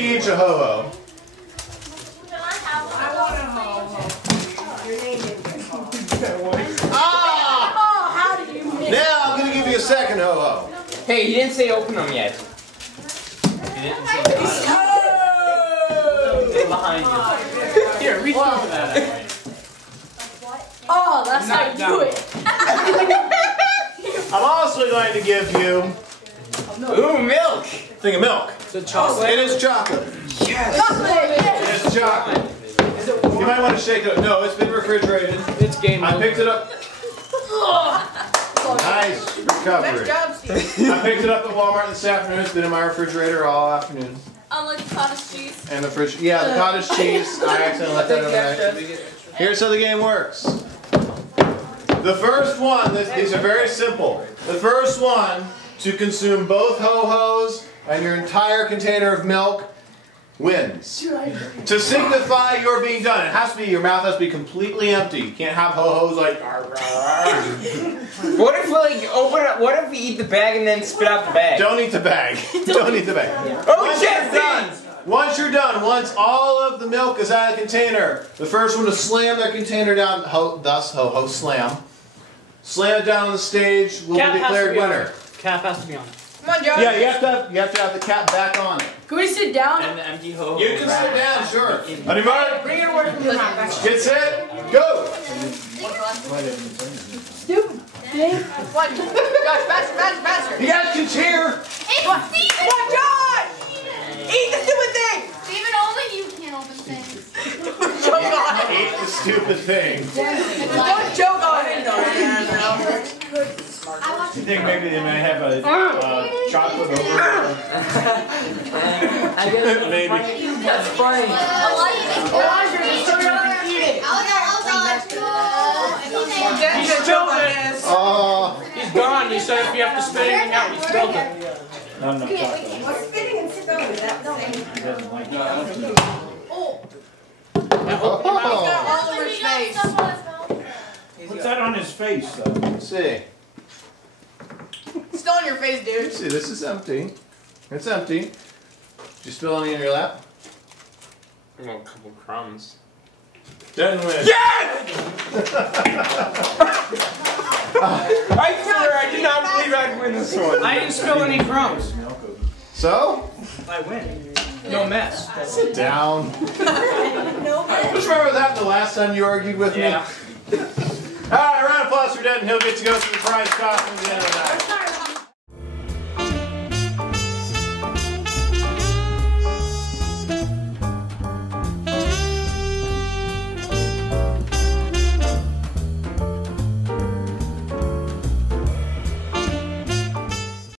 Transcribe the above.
be each a HoHo. I want a HoHo. Your name is Ah! Oh, how did you miss? Now I'm going to give you a second HoHo. Hey, you didn't say open them yet. You didn't say behind you. Here, reach over that. Oh, that's how you do it. I'm also going to give you Ooh, milk. a thing of milk. Is it chocolate? It is chocolate. Yes. It is chocolate. You might want to shake it up. No, it's been refrigerated. It's game I milk. picked it up. Nice recovery. Nice job, Steve. I picked it up at Walmart this afternoon. It's been in my refrigerator all afternoon. Unlike the cottage cheese. And the fridge. Yeah, the cottage cheese. I accidentally left that overnight. Here's how the game works. The first one, these are very simple. The first one to consume both HoHos and your entire container of milk wins. To signify you're being done, it has to be, your mouth has to be completely empty. You can't have HoHos like. What if we like open it? What if we eat the bag and then spit out the bag? Don't eat the bag. Don't eat the bag. Oh, Once you're done, once all of the milk is out of the container, the first one to slam their container down, thus HoHo slam. Slam it down on the stage, will be declared winner. Cap has to be on. Come on, John. Yeah, you have to have the cap back on it. Can we sit down? And the empty ho. You can sit down, sure. Anybody? Bring it away from the mouth. Get set, go! Stupid thing. What? Josh, faster. You guys can cheer! What? What, Josh? Eat the stupid thing. Steven, only you can open things. Choke on it. Eat the stupid thing. Don't choke on it. You think maybe they might have a chocolate over? Maybe. That's funny. He spilled it. He's gone. You said if you have to spit anything out, you spilled it. No, no chocolate. What's spitting and spilling? That don't make He doesn't like it. all over his face. What's that on his face, though? Let's see. It's still on your face, dude. Let's see, this is empty. It's empty. Did you spill any in your lap? A couple crumbs. Didn't win. Yes! I swear, I did not believe I'd win this one. I didn't spill any crumbs. So? I win. No mess. Sit down. No, Just remember that the last time you argued with me? Yeah. Alright, round of applause for Dad, and he'll get to go to the prize costume at the end of the night.